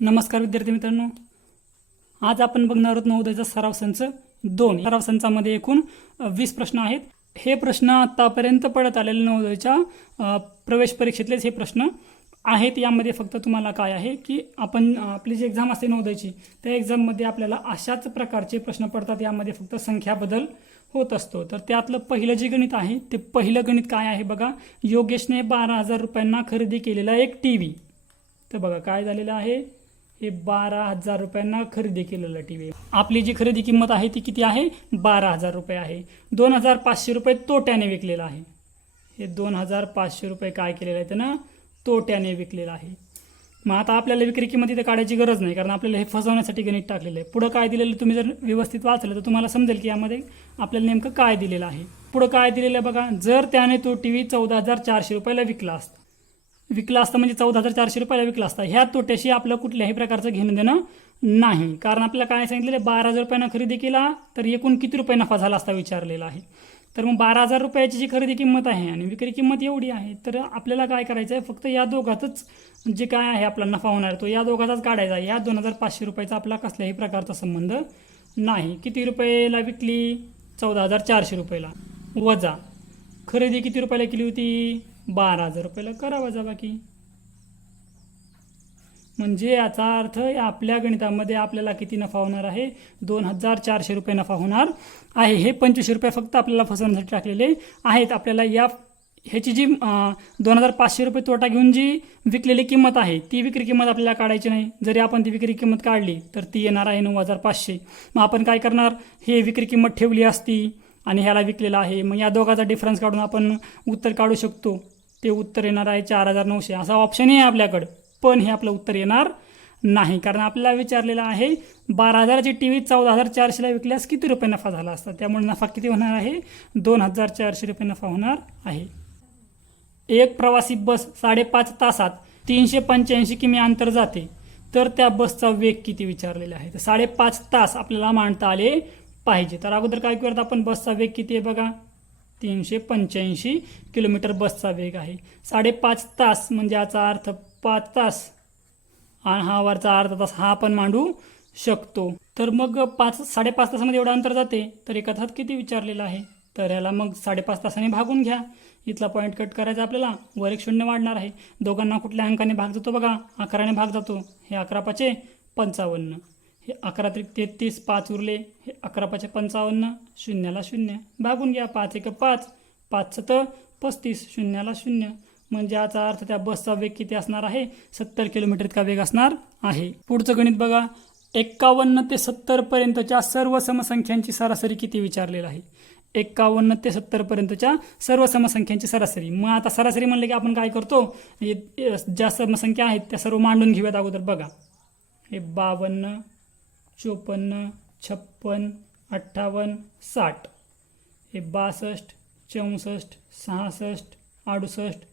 नमस्कार विद्यार्थी मित्रांनो, आज आपण बघणार आहोत नवोदयचा सराव संच 2. सराव संचामध्ये एकूण 20 प्रश्न आहेत. हे प्रश्न आतापर्यंत पडत आलेले नवोदयच्या प्रवेश परीक्षेतलेच हे प्रश्न आहेत. यामध्ये फक्त तुम्हाला काय आहे की आपण आपली जी एक्झाम असते नवोदयची त्या एक्झाममध्ये आपल्याला अशाच प्रकारचे प्रश्न पडतात. यामध्ये फक्त संख्या बदल होत असतो. तर त्यातलं पहिलं जे गणित आहे ते पहिलं गणित काय आहे बघा. योगेशने 12,000 रुपयांना खरेदी केलेला एक टीव्ही. तर बघा काय झालेलं आहे, हे 12,000 रुपयांना खरेदी केलेला टीव्ही. आपली जी खरेदी किंमत आहे ती किती आहे, 12,000 रुपये आहे. 2,500 रुपये तोट्याने विकलेला आहे. हे 2,500 रुपये काय केलेलं आहे त्यानं, तोट्याने विकलेलं आहे. मग आता आपल्याला विक्री किंमत इथं काढायची गरज नाही, कारण आपल्याला हे फसवण्यासाठी गणित टाकलेलं आहे. पुढं काय दिलेलं तुम्ही जर व्यवस्थित वाचलं तर तुम्हाला समजेल की यामध्ये आपल्याला नेमकं काय दिलेलं आहे. पुढं काय दिलेलं आहे बघा, जर त्याने तो टीव्ही 14,400 रुपयाला विकला असता म्हणजे 14,400 रुपयाला विकला असता, ह्या तोट्याशी आपलं कुठल्याही प्रकारचं घेणं देणं नाही. कारण आपल्याला काय सांगितलेलं आहे, 12,000 रुपयांना खरेदी केला तर एकूण किती रुपये नफा झाला असता विचारलेला आहे. तर मग 12,000 रुपयाची जी खरेदी किंमत आहे आणि विक्री किंमत एवढी आहे, तर आपल्याला काय करायचं आहे, फक्त या दोघातच जे काय आहे आपला नफा होणार तो या दोघाचाच काढायचा आहे. या 2,500 रुपयाचा आपला कसल्याही प्रकारचा संबंध नाही. किती रुपयाला विकली, 14,400 रुपयाला, वजा खरेदी किती रुपयाला केली होती, 12,000 रुपयाला, करा वजा बाकी. म्हणजे याचा अर्थ आपल्या गणितामध्ये आपल्याला किती नफा होणार आहे, 2,400 रुपये नफा होणार आहे. हे 25 रुपये फक्त आपल्याला फसवण्यासाठी टाकलेले आहेत. आपल्याला ह्याची जी 2,500 रुपये तोटा घेऊन जी विकलेली किंमत आहे ती विक्री किंमत आपल्याला काढायची नाही. जरी आपण ती विक्री किंमत काढली तर ती येणार आहे 9,500. मग आपण काय करणार, हे विक्री किंमत ठेवली असती आणि ह्याला विकलेला आहे. मग या दोघाचा डिफरन्स काढून आपण उत्तर काढू शकतो. ते उत्तर येणार आहे 4,900. असा ऑप्शन आहे आपल्याकडं, पण हे आपलं उत्तर येणार नाही. कारण आपल्याला विचारलेलं आहे 12,000ची टीव्ही 14,400ला विकल्यास किती रुपये नफा झाला असता. त्यामुळे नफा किती होणार आहे, 2,400 रुपये नफा होणार आहे. एक प्रवासी बस 5.5 तासात 385 किमी अंतर जाते, तर त्या बसचा वेग किती विचारलेला आहे. तर 5.5 तास आपल्याला मांडता आले पाहिजे. तर अगोदर काय करूयात आपण, बसचा वेग किती आहे बघा, 385 किलोमीटर बसचा वेग आहे. 5.5 तास म्हणजे याचा अर्थ 5 तास आणि हा वरचा अर्धा तास हा आपण मांडू शकतो. तर मग 5.5 तासामध्ये एवढं अंतर जाते, तर एका तासात किती विचारलेलं आहे. तर याला मग 5.5 तासाने भागून घ्या. इथला पॉईंट कट करायचा आपल्याला, वर एक शून्य वाढणार आहे. दोघांना कुठल्या अंकाने भाग जातो बघा, 11ने भाग जातो. हे 11×5 = 55, हे 11×3 = 33, 5 उरले. हे 11×5 = 55, शून्याला शून्य भागून घ्या. 5×1 = 5, 5×7 = 35, शून्याला शून्य. म्हणजे याचा अर्थ त्या बसचा वेग किती असणार आहे, 70 किलोमीटर इतका वेग असणार आहे. पुढचं गणित बघा, 51 ते 70 पर्यंतच्या सर्व समसंख्यांची सरासरी किती विचारलेलं आहे. 51 ते 70 पर्यंतच्या सर्व समसंख्यांची सरासरी. मग आता सरासरी म्हणले की आपण काय करतो, ज्या समसंख्या आहेत त्या सर्व मांडून घेऊयात अगोदर. बघा हे 52, 54, 56, 58, 60, हे 62, 64, 66, 68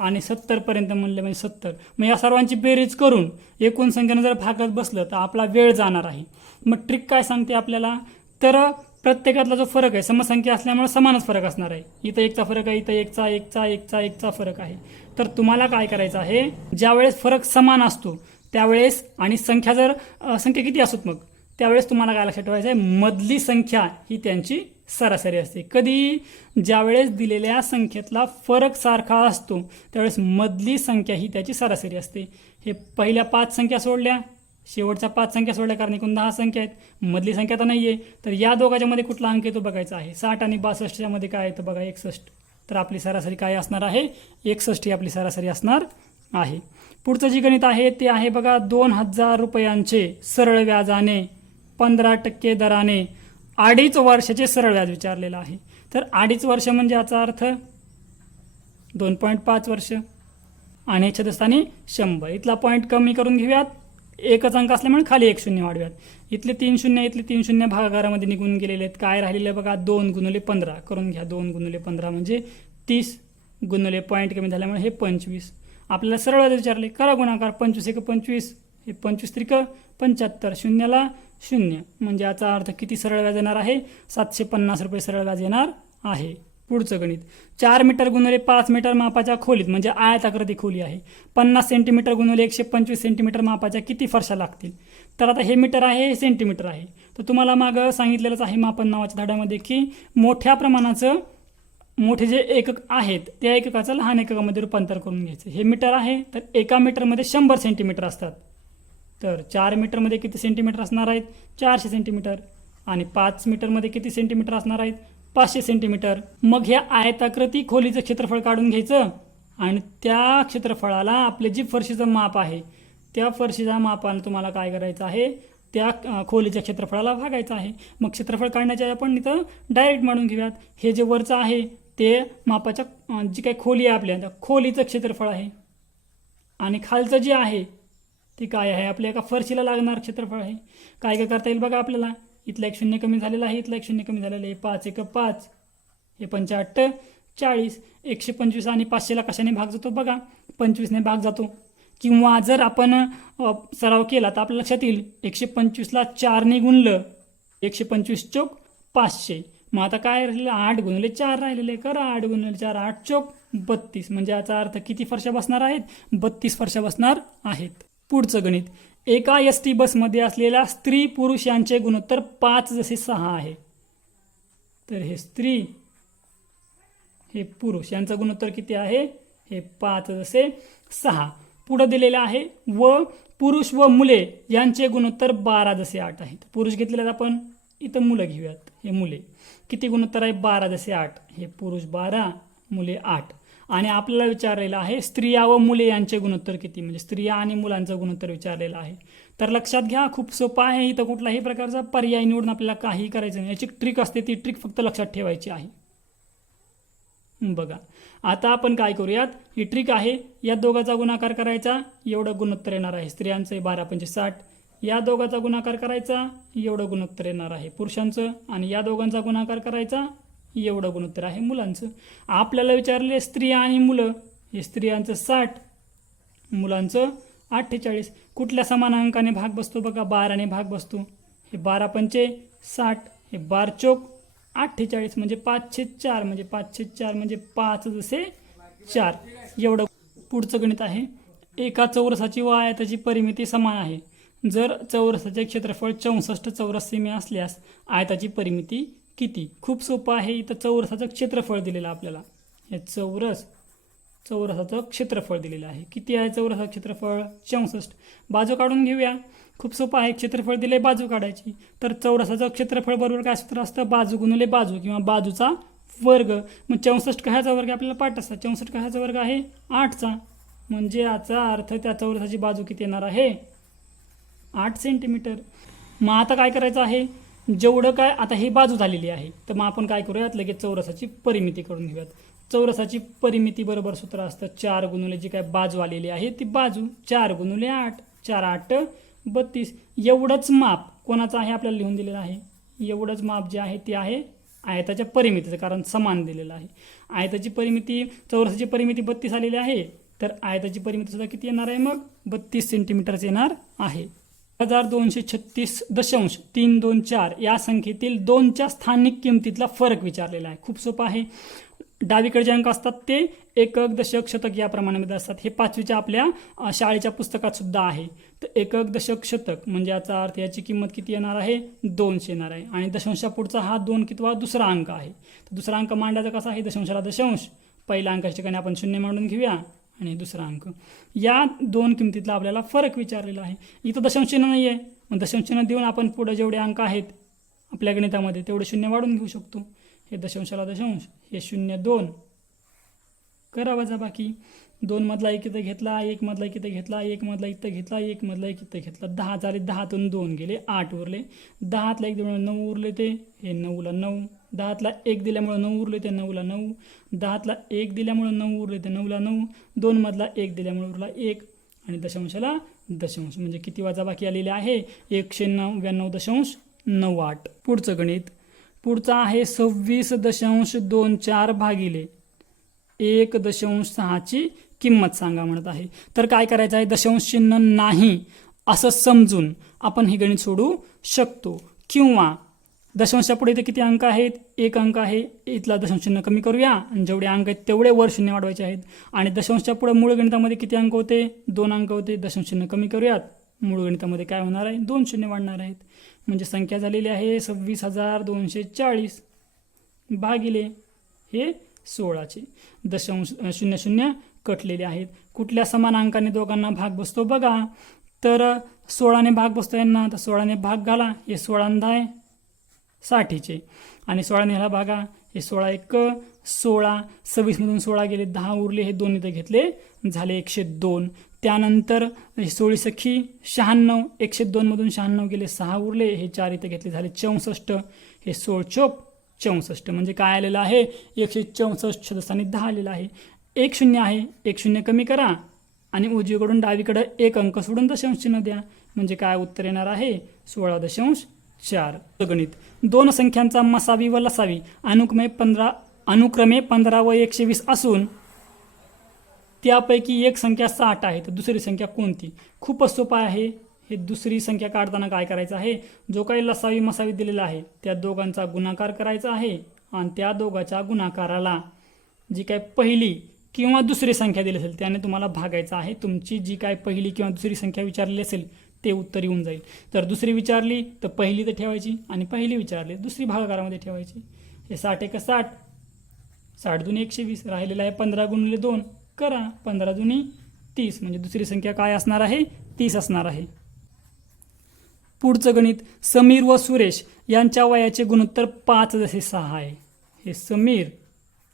आणि 70 पर्यंत म्हणले म्हणजे 70. मग या सर्वांची बेरीज करून एकूण संख्येनं जर भागात बसलं तर आपला वेळ जाणार आहे. मग ट्रिक काय सांगते आपल्याला, तर प्रत्येकातला जो फरक आहे समसंख्या असल्यामुळे समानच फरक असणार आहे. इथं एकचा फरक आहे, इथं एकचा फरक आहे. तर तुम्हाला काय करायचं आहे, ज्यावेळेस फरक समान असतो त्यावेळेस आणि संख्या किती असोत मग त्यावेळेस तुम्हाला काय लक्षात ठेवायचं आहे, मधली संख्या ही त्यांची सरासरी असते. कधी, ज्यावेळेस दिलेल्या संख्येतला फरक सारखा असतो त्यावेळेस मधली संख्या ही त्याची सरासरी असते. हे पहिल्या 5 संख्या सोडल्या, शेवटच्या 5 संख्या सोडल्या, कारण एकूण 10 संख्या आहेत. मधली संख्या तर नाही आहे, तर या दोघांच्या मध्ये कुठला अंक येतो बघायचा आहे. 60 आणि 62च्या मध्ये काय येतं बघा, 61. तर आपली सरासरी काय असणार आहे, 61 ही आपली सरासरी असणार आहे. पुढचं जे गणित आहे ते आहे बघा, 2,000 रुपयांचे सरळ व्याजाने 15% दराने 2.5 वर्षाचे सरळ व्याज विचारलेलं आहे. तर 2.5 वर्ष म्हणजे याचा अर्थ 2.5 वर्ष आणि छेदस्थानी 100. इथला पॉईंट कमी करून घेऊयात, एकच अंक असल्यामुळे खाली एक शून्य वाढूयात. इथले 3 शून्य भागाकारामध्ये निघून गेलेले आहेत. काय राहिलेले बघा, 2×15 करून घ्या. 2×15 म्हणजे 30 गुणिले पॉईंट कमी झाल्यामुळे हे 25. आपल्याला सरळ व्याज विचारले, करा गुणाकार. 25×1 = 25, हे 25×3 = 75, शून्याला शून्य. म्हणजे याचा अर्थ किती सरळ व्याज येणार आहे, 750 रुपये सरळ व्याज येणार आहे. पुढचं गणित 4 मीटर गुणिले 5 मीटर मापाच्या खोलीत म्हणजे आयताकृती खोली आहे 50 सेंटीमीटर गुणिले 125 सेंटीमीटर मापाच्या किती फरशा लागतील. तर आता हे मीटर आहे हे सेंटीमीटर आहे. तर तुम्हाला मागं सांगितलेलंच आहे मापन नावाच्या धड्यामध्ये की मोठ्या प्रमाणाचं मोठे जे एकक आहेत त्या एककाचं लहान एककामध्ये रूपांतर करून घ्यायचं. हे मीटर आहे तर एका मीटरमध्ये 100 सेंटीमीटर असतात. तर 4 मीटरमध्ये किती सेंटीमीटर असणार आहेत 400 सेंटीमीटर आणि 5 मीटरमध्ये किती सेंटीमीटर असणार आहेत 500 सेंटीमीटर. मग ह्या आयताकृती खोलीचं क्षेत्रफळ काढून घ्यायचं आणि त्या क्षेत्रफळाला आपले जी फरशीचं माप आहे त्या फरशीच्या मापानं तुम्हाला काय करायचं आहे त्या खोलीच्या क्षेत्रफळाला भागायचं आहे. मग क्षेत्रफळ काढण्याच्या आपण इथं डायरेक्ट मांडून घेऊयात. हे जे वरचं आहे ते मापाच्या जी काही खोली आहे आपल्या त्या खोलीचं क्षेत्रफळ आहे आणि खालचं जे आहे ते काय आहे आपल्या एका फरशीला लागणार क्षेत्रफळ आहे. काय काय करता येईल बघा आपल्याला. इथला एक शून्य कमी झालेला आहे इथला एक शून्य कमी झालेला आहे 5 1 5 हे 5 40 125 आणि 500ला कशाने भाग जातो बघा 25ने भाग जातो. किंवा जर आपण सराव केला तर आपल्या लक्षात येईल 125ला 4ने गुणलं 125 चोक 500. मग आता काय राहिलेलं 8 गुणिले 4 राहिलेले करा 8 गुणिले 4 8 चोक 32 म्हणजे याचा अर्थ किती फरशा बसणार आहेत 32 फरशा बसणार आहेत. पुढचं गणित एका ST बसमध्ये असलेल्या स्त्री पुरुष यांचे गुणोत्तर 5 जसे 6 आहे. तर हे स्त्री हे पुरुष यांचं गुणोत्तर किती आहे हे 5 जसे 6. पुढे दिलेले आहे व पुरुष व मुले यांचे गुणोत्तर 12 जसे 8 आहेत. पुरुष घेतलेले आपण इथं मुलं घेऊयात. हे मुले किती गुणोत्तर आहे 12 जसे 8 हे पुरुष 12 मुले 8. आणि आपल्याला विचारलेलं आहे स्त्रिया व मुले यांचे गुणोत्तर किती म्हणजे स्त्रिया आणि मुलांचं गुणोत्तर विचारलेलं आहे. तर लक्षात घ्या खूप सोपं आहे. इथं कुठलाही प्रकारचा पर्याय निवडून आपल्याला काही करायचं नाही. याची ट्रिक असते ती ट्रिक फक्त लक्षात ठेवायची आहे. बघा आता आपण काय करूयात ही ट्रिक आहे या दोघांचा गुणाकार करायचा एवढं गुणोत्तर येणार आहे स्त्रियांचं 12 पंचे 60. या दोघांचा गुणाकार करायचा एवढं गुणोत्तर येणार आहे पुरुषांचं आणि या दोघांचा गुणाकार करायचा एवढं गुणोत्तर आहे मुलांचं. आपल्याला विचारले स्त्रिया आणि मुलं हे स्त्रियांचं 60 मुलांचं 48. कुठल्या समान अंकाने भाग बसतो बघा 12ने भाग बसतो. हे 12 पंचे 60 हे 12 चोक 48 म्हणजे 5/4 म्हणजे 5/4 म्हणजे 5 जसे 4 एवढं. पुढचं गणित आहे एका चौरसाची व आयताची परिमिती समान आहे. जर चौरसाचे क्षेत्रफळ 64 चौरस सेमी असल्यास आयताची परिमिती किती. खूप सोपं आहे. इथं चौरसाचं क्षेत्रफळ दिलेलं आपल्याला हे चौरसाचं क्षेत्रफळ दिलेलं आहे. किती आहे चौरसाचं क्षेत्रफळ 64. बाजू काढून घेऊया. खूप सोपं आहे. क्षेत्रफळ दिले बाजू काढायची. तर चौरसाचं क्षेत्रफळ बरोबर काय सूत्र असतं बाजू गुणिले बाजू किंवा बाजूचा वर्ग. मग 64 कशाचा वर्ग आपल्याला पाठ असतात 64 कशाचा वर्ग आहे 8चा. म्हणजे याचा अर्थ त्या चौरसाची बाजू किती येणार आहे 8 सेंटीमीटर. मग आता काय करायचं आहे जेवढं काय आता ही बाजू झालेली आहे तर मग आपण काय करूयात लगेच चौरसाची परिमिती करून घेऊयात. चौरसाची परिमिती बरोबर सूत्र असतं 4 गुणिले जी काय बाजू आलेली आहे ती बाजू 4 गुणिले 8 4 8 32. एवढंच माप कोणाचं आहे आपल्याला लिहून दिलेलं आहे. एवढंच माप जे आहे ते आहे आयताच्या परिमितीचं कारण समान दिलेलं आहे. आयताची परिमिती चौरसाची परिमिती 32 आलेली आहे तर आयताची परिमिती सुद्धा किती येणार आहे मग 32 सेंटीमीटरच येणार आहे. 1236.324 या संख्येतील 2च्या स्थानिक किमतीतला फरक विचारलेला आहे. खूप सोपं आहे. डावीकडे जे अंक असतात ते एकक दशक शतक या प्रमाणामध्ये असतात. हे 5वीच्या आपल्या शाळेच्या पुस्तकात सुद्धा आहे. तर एकक दशक शतक म्हणजे याचा अर्थ याची किंमत किती येणार आहे 200 येणार आहे. आणि दशांशा पुढचा हा 2 कितवा दुसरा अंक आहे. तर दुसरा अंक मांडायचा कसा आहे दशांशाला दशांश पहिल्या अंकाच्या ठिकाणी आपण 0 मांडून घेऊया आणि दुसरा अंक. या 2 किमतीतला आपल्याला फरक विचारलेला आहे. इथं दशांश चिन्ह नाही आहे मग दशांश चिन्ह देऊन आपण पुढे जेवढे अंक आहेत आपल्या गणितामध्ये तेवढे 0 वाढून घेऊ शकतो. हे दशांशाला दशांश हे 0 2 करा वजा बाकी 2 मधला 1 इथं घेतला 1 मधला 1 इथं घेतला 1 मधला इथं घेतला 1 मधला 1 इथं घेतला 10 झाले 10तून 2 गेले 8 उरले. 10तला 1 दिल्यामुळे 9 उरले ते हे 9ला 9. 10तला 1 दिल्यामुळे 9 उरले ते 9ला 9. 10तला 1 दिल्यामुळे 9 उरले ते 9ला 9. 2 मधला 1 दिल्यामुळे उरला 1 आणि दशांशाला दशांश म्हणजे किती वजा बाकी आलेले आहे 199.98. पुढचं गणित पुढचा आहे 26.24 भागिले 1.6 ची किंमत सांगा म्हणत आहे. तर काय करायचं आहे दशांश चिन्ह नाही असं समजून आपण हे गणित सोडू शकतो किंवा दशांशच्या पुढे इथे किती अंक आहेत? एक अंक आहे. इथला दशांश चिन्ह कमी करूया आणि जेवढे अंक आहेत तेवढे वर शून्य वाढवायचे आहेत. आणि दशांशच्या पुढे मूळ गणितामध्ये किती अंक होते? 2 अंक होते. दशांश चिन्ह कमी करूयात. मूळ गणितामध्ये काय होणार आहे? 2 शून्य वाढणार आहेत. म्हणजे संख्या झालेली आहे 26,240 भागिले हे 16चे. दशांश 00 कटलेले आहेत. कुठल्या समान अंकाने दोघांना भाग बसतो बघा. तर 16ने भाग बसतो यांना. तर 16ने भाग घाला. हे 16 60चे आणि 16ने ह्याला भागा. हे 16 1 16. 26मधून 16 गेले, 10 उरले. हे 2 इथे घेतले, झाले 102. त्यानंतर 16 सखी 96. 102मधून 96 गेले, 6 उरले. हे 4 इथे घेतले, झाले 64. हे 16 चोक 64. म्हणजे काय आलेलं आहे? 164 सदस्यांनी 10 आलेलं आहे. 1 शून्य आहे. 1 शून्य कमी करा आणि उजवीकडून डावीकडे एक अंक सोडून दशांश चिन्ह द्या. म्हणजे काय उत्तर येणार आहे? 16.4. गणित. दोन संख्यांचा मसावी व लसावी अनुक्रमे 15 व 120 असून त्यापैकी एक संख्या 60 आहे, तर दुसरी संख्या कोणती? खूपच सोपं आहे. हे दुसरी संख्या काढताना काय करायचं आहे? जो काही लसावी मसावी दिलेला आहे त्या दोघांचा गुणाकार करायचा आहे आणि त्या दोघांच्या गुणाकाराला जी काय पहिली किंवा दुसरी संख्या दिली असेल त्याने तुम्हाला भागायचं आहे. तुमची जी काय पहिली किंवा दुसरी संख्या विचारलेली असेल ते उत्तर येऊन जाईल. तर दुसरी विचारली तर पहिली तर ठेवायची आणि पहिली विचारली दुसरी भागाकारामध्ये ठेवायची. हे 60 1 60. 60 दूनी 120. राहिलेला आहे 15 गुणिले 2 करा. 15 दूनी 30. म्हणजे दुसरी संख्या काय असणार आहे? 30 असणार आहे. पुढचं गणित. समीर व सुरेश यांच्या वयाचे गुणोत्तर 5:6 आहे. हे समीर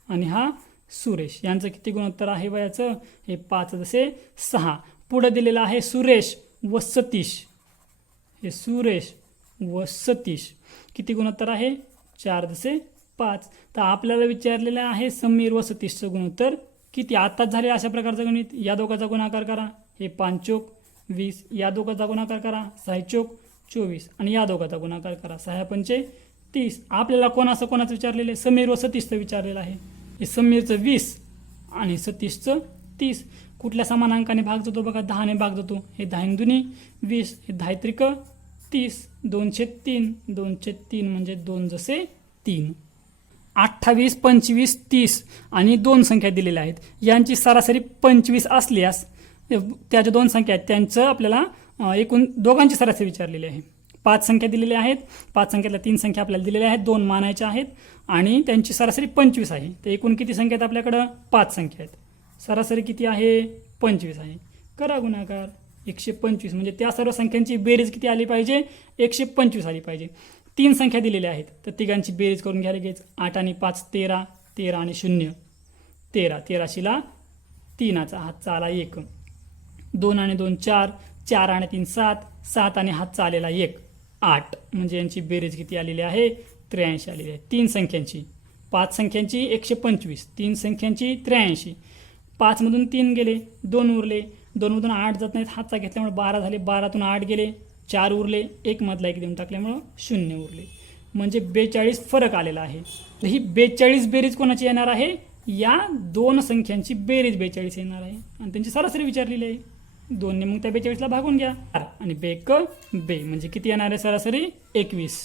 आणि हा सुरेश यांचं किती गुणोत्तर आहे वयाचं? हे 5:6. पुढे दिलेलं आहे सुरेश व सतीश. हे सुरेश व सतीश किती गुणोत्तर आहे? 4:5. तर आपल्याला विचारलेलं आहे समीर व सतीशचं गुणोत्तर किती? आत्ताच झाले अशा प्रकारचं गणित. या दोघांचा गुणाकार करा. हे 5 चोक 20. या दोघांचा गुणाकार करा. 6 चोक 24 आणि या दोघांचा गुणाकार करा. 6 पंचे 30. आपल्याला कोणाचं विचारलेलं आहे? समीर व सतीशचं विचारलेलं आहे. हे समीरचं 20 आणि सतीशचं 30. कुठल्या समान अंकाने भाग जातो बघा? 10ने भाग जातो. हे 10 दुनी 20. हे 10 त्रिक 30. 2/3. 2/3 म्हणजे 2 जसे 3. 28 25 30 आणि 2 संख्या दिलेल्या आहेत. यांची सरासरी 25 असल्यास त्या ज्या 2 संख्या आहेत त्यांचं आपल्याला एकूण दोघांची सरासरी विचारलेली आहे. 5 संख्या दिलेल्या आहेत. 5 संख्यातल्या 3 संख्या आपल्याला दिलेल्या आहेत. 2 मानायच्या आहेत आणि त्यांची सरासरी 25 आहे. तर एकूण किती संख्या आहेत आपल्याकडं? 5 संख्या आहेत. सरासरी किती आहे? 25 आहे. करा गुणाकार. 125 म्हणजे त्या सर्व संख्यांची बेरीज किती आली पाहिजे? 125 आली पाहिजे. 3 संख्या दिलेल्या आहेत तर तिघांची बेरीज करून घ्यायला लगेच. 8 आणि 5 13. 13 आणि 0 13. 13शीला 3चा हातचा आला 1. 2 आणि 2 4. 4 आणि 3 7. 7 आणि हातचा आलेला 1 8. म्हणजे यांची बेरीज किती आलेली आहे? 83 आलेली आहे. 3 संख्यांची. 5 संख्यांची 125. 3 संख्यांची 83. 5 मधून 3 गेले, 2 उरले. 2 मधून 8 जात नाहीत. हातचा घेतल्यामुळे 12 झाले. 12तून 8 गेले, 4 उरले. 1 मधला 1 देऊन टाकल्यामुळं 0 उरले. म्हणजे 42 फरक आलेला आहे. तर ही 42 बेरीज कोणाची येणार आहे? या 2 संख्यांची बेरीज 42 येणार आहे आणि त्यांची सरासरी विचारलेली आहे. 2ने मग त्या 42ला भागून घ्या आणि बेक बे म्हणजे किती येणार आहे सरासरी? 21.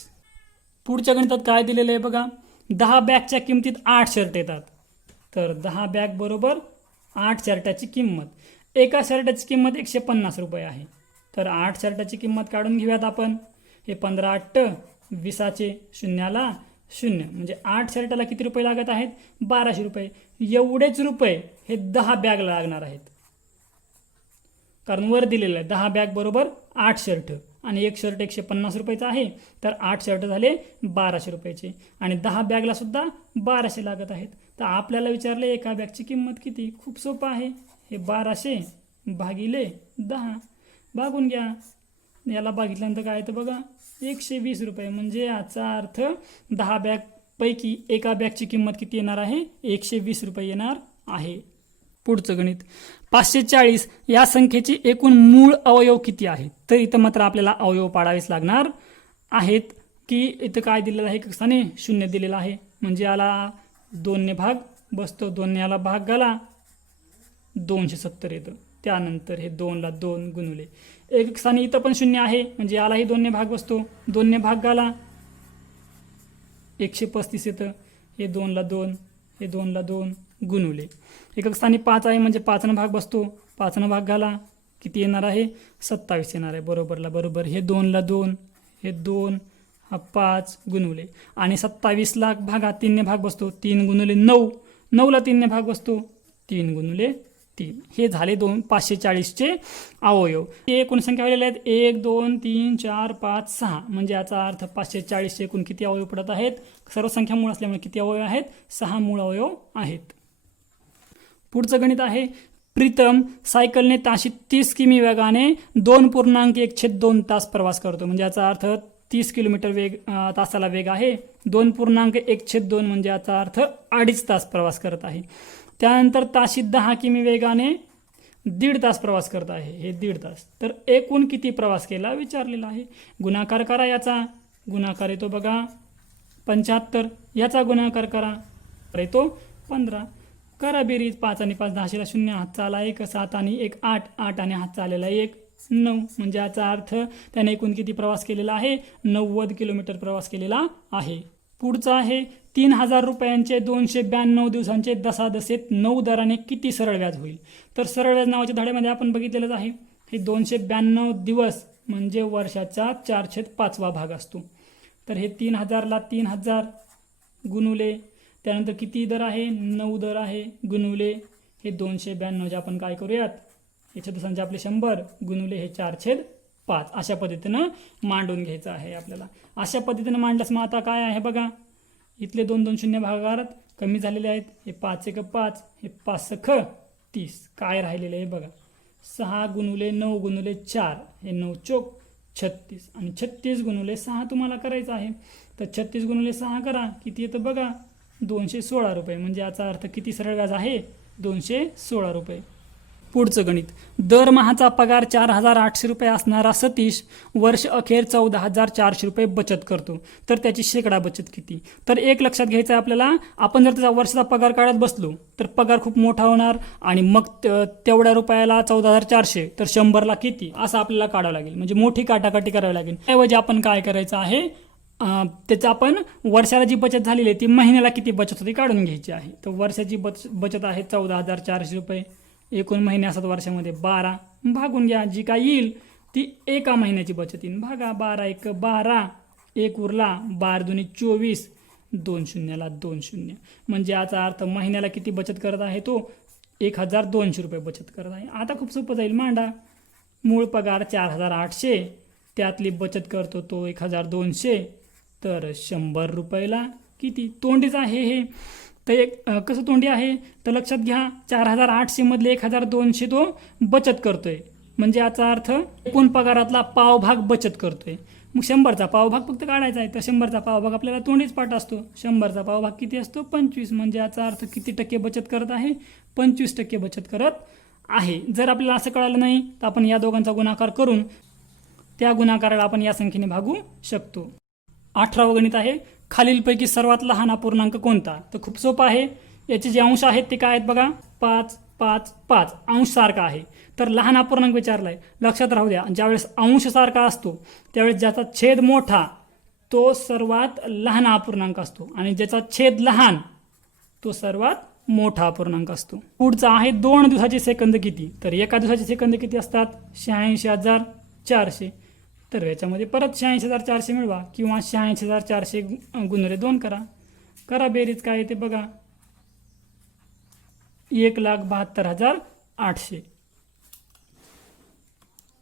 पुढच्या गणितात काय दिलेलं आहे बघा? 10 बॅगच्या किमतीत 8 शर्ट येतात. तर 10 बॅग बरोबर 8 शर्टाची किंमत. एका शर्टाची किंमत 150 रुपये आहे. तर 8 शर्टाची किंमत काढून घेऊयात आपण. हे 15 8 20चे शून्याला 0 म्हणजे 8 शर्टाला किती रुपये लागत आहेत? 1200 रुपये. एवढेच रुपये हे 10 बॅगला लागणार आहेत. कारण वर दिलेलं आहे 10 बॅग बरोबर 8 शर्ट आणि एक शर्ट 150 रुपयाचा आहे. तर 8 शर्ट झाले 1200 रुपयाचे आणि 10 बॅगला सुद्धा 1200 लागत आहेत. तर आपल्याला विचारले एका बॅगची किंमत किती? खूप सोपं आहे. हे 1200 भागिले 10 भागून घ्या. याला भागितल्यानंतर काय येतं बघा? 120 रुपये. म्हणजे याचा अर्थ 10 बॅग पैकी एका बॅगची किंमत किती येणार आहे? 120 रुपये येणार आहे. पुढचं गणित. 540 या संख्येची एकूण मूळ अवयव किती आहेत? तर इथं मात्र आपल्याला अवयव पाडावेच लागणार आहेत. की इथं काय दिलेलं आहे? एक स्थानी 0 दिलेला आहे म्हणजे याला 2ने भाग बसतो. 2ने याला भाग घाला 270 येतं. त्यानंतर हे 2ला 2 गुणुले. एक स्थानी इथं पण 0 आहे म्हणजे यालाही 2ने भाग बसतो. 2ने भाग घाला 135 येतं. हे 2ला 2, हे 2ला 2 गुणुले एकक स्थानी 5 आहे म्हणजे 5 भाग बसतो. 5 भाग घाला, किती येणार आहे? 27 येणार आहे. बरोबरला बरोबर. हे 2ला 2, हे 2, हा 5 गुणुले आणि 27ला भागा 3ने भाग बसतो. 3 गुणुले 9, 9ला 3ने भाग बसतो. 3 गुणुले 3. हे झाले 540चे अवयव. हे एकूण संख्या आलेल्या आहेत 1 2 3 4 5 6 म्हणजे याचा अर्थ 540चे एकूण किती अवयव पडत आहेत? सर्व संख्या मूळ असल्यामुळे किती अवयव आहेत? 6 मूळ अवयव आहेत. पुढचं गणित आहे, प्रीतम सायकलने ताशी 30 किमी वेगाने 2.1/2 तास प्रवास करतो. म्हणजे याचा अर्थ 30 किलोमीटर वेग तासाला वेग आहे. 2.1/2 म्हणजे याचा अर्थ 2.5 तास प्रवास करत आहे. त्यानंतर ताशी 10 किमी वेगाने 1.5 तास प्रवास करत आहे. हे 1.5 तास. तर एकूण किती प्रवास केला विचारलेला आहे. गुणाकार करा. याचा गुणाकार येतो बघा 75. याचा गुणाकार करा, येतो 15. करा बेरीज. 5 आणि 5 10ला 0, हातचा आला 1, 7 आणि 1 8, 8 आणि हातचा आलेला 1 9. म्हणजे याचा अर्थ त्याने एकूण किती प्रवास केलेला आहे? 90 किलोमीटर प्रवास केलेला आहे. पुढचा आहे 3000 रुपयांचे 292 दिवसांचे दसादसेत 9 दराने किती सरळ व्याज होईल? तर सरळ व्याज नावाच्या धड्यामध्ये आपण बघितलेलंच आहे. हे 292 दिवस म्हणजे वर्षाचा 4/5वा भाग असतो. तर हे 3000ला 3000 गुणुले त्यानंतर किती दर आहे? 9 दर आहे गुणुले हे 292 जे आपण काय करूयात, याच्या दिवसांचे आपले 100 गुणुले हे 4/5 अशा पद्धतीनं मांडून घ्यायचं आहे आपल्याला. अशा पद्धतीनं मांडल्यास मग आता काय आहे बघा, इथले 2 2 शून्य भागाकारात कमी झालेले आहेत. हे 5 1 5, हे 5 6 30. काय राहिलेले आहे बघा 6 गुणुले 9 गुणुले 4, हे 9 चोक 36 आणि 36 गुणुले 6 तुम्हाला करायचं आहे. तर 36 गुणुले 6 करा, किती येतं बघा 216 रुपये. म्हणजे याचा अर्थ किती सरळ व्याज आहे? 216 रुपये. पुढचं गणित, दरमहाचा पगार 4800 रुपये असणारा सतीश वर्ष अखेर 14400 रुपये बचत करतो. तर त्याची शेकडा बचत किती? तर एक लक्षात घ्यायचं आहे आपल्याला, आपण जर त्याचा वर्षाचा पगार काढत बसलो तर पगार खूप मोठा होणार आणि मग तेवढ्या रुपयाला 14400 तर 100ला किती असं आपल्याला काढावं लागेल. म्हणजे मोठी काटाकाटी करावी लागेल. त्याऐवजी आपण काय करायचं आहे, त्याचं आपण वर्षाला जी बचत झालेली आहे ती महिन्याला किती बचत होती काढून घ्यायची आहे. तर वर्षाची बचत आहे 14400 रुपये. एकूण महिने असतात वर्षामध्ये 12, भागून घ्या. जी काय येईल ती एका महिन्याची बचत येईल. भागा 12 1 12, 1 उरला 12 2 24, 2 शून्याला 2 शून्य. म्हणजे याचा अर्थ महिन्याला किती बचत करत आहे तो? 1200 रुपये बचत करत आहे. आता खूप सोपं जाईल, मांडा. मूळ पगार 4800, त्यातली बचत करतो तो 1200, तर 100 रुपयाला किती? तोंडीच आहे हे. तर एक कसं तोंडी आहे तर लक्षात घ्या, 4800 मधले 1200 तो बचत करतोय. म्हणजे याचा अर्थ एकूण पगारातला पावभाग बचत करतोय. मग 100चा पावभाग फक्त काढायचा आहे. तर 100चा पावभाग आपल्याला तोंडीच पाठ असतो. 100चा पावभाग किती असतो? 25. म्हणजे याचा अर्थ किती टक्के बचत करत आहे? 25% बचत करत आहे. जर आपल्याला असं कळालं नाही तर आपण या दोघांचा गुणाकार करून त्या गुणाकाराला आपण या संख्येने भागू शकतो. 18वं गणित आहे, खालीलपैकी सर्वात लहान अपूर्णांक कोणता? तर खूप सोपं आहे. याचे जे अंश आहेत ते काय आहेत बघा, 5 5 5 अंश सारखा आहे. तर लहान अपूर्णांक विचारलाय, लक्षात राहू द्या, ज्यावेळेस अंश सारखा असतो त्यावेळेस ज्याचा छेद मोठा तो सर्वात लहान अपूर्णांक असतो आणि ज्याचा छेद लहान तो सर्वात मोठा अपूर्णांक असतो. पुढचा आहे 2 दिवसाचे सेकंद किती? तर एका दिवसाचे सेकंद किती असतात? 86400. तर याच्यामध्ये परत 86400 मिळवा किंवा 86400 गुणिले 2 करा बेरीज काय येते बघा, 1,72,800.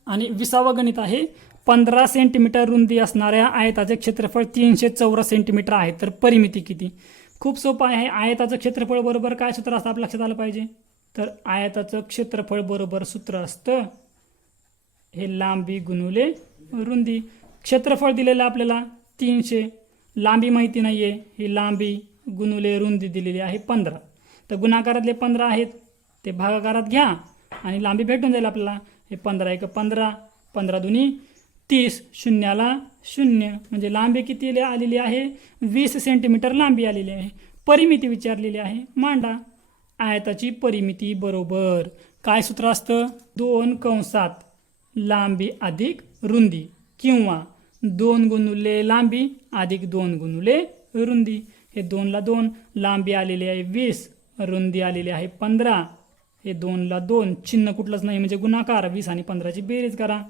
आणि 20वं गणित आहे, 15 सेंटीमीटर रुंदी असणाऱ्या आयताचे क्षेत्रफळ 300 चौरस सेंटीमीटर आहे. तर परिमिती किती? खूप सोपं आहे. आयताचं क्षेत्रफळ बरोबर काय सूत्र असतं आपल्या लक्षात आलं पाहिजे. तर आयताचं क्षेत्रफळ बरोबर सूत्र असतं हे लांबी गुणुले रुंदी. क्षेत्रफळ दिलेलं आपल्याला 300, लांबी माहिती नाही आहे, ही लांबी गुणुले रुंदी दिलेली आहे 15. तर गुणाकारातले 15 आहेत ते भागाकारात घ्या आणि लांबी भेटून जाईल आपल्याला. हे 15 1 15, 15 2 30, शून्याला 0. म्हणजे लांबी किती आलेली आहे? 20 सेंटीमीटर लांबी आलेली आहे. परिमिती विचारलेली आहे, मांडा. आयताची परिमिती बरोबर काय सूत्र असतं? 2 कंसात लांबी अधिक रुंदी किंवा 2 गुणुले लांबी अधिक 2 गुणुले रुंदी. हे 2ला 2, लांबी आलेली आहे 20, रुंदी आलेली आहे 15. हे 2ला 2, चिन्ह कुठलंच नाही म्हणजे गुणाकार. 20 आणि 15ची बेरीज करा,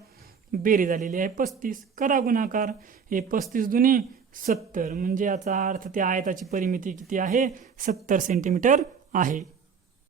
बेरीज आलेली आहे 35, करा गुणाकार. हे 35 दुनी 70 म्हणजे याचा अर्थ त्या आयताची परिमिती किती आहे, 70 सेंटीमीटर आहे.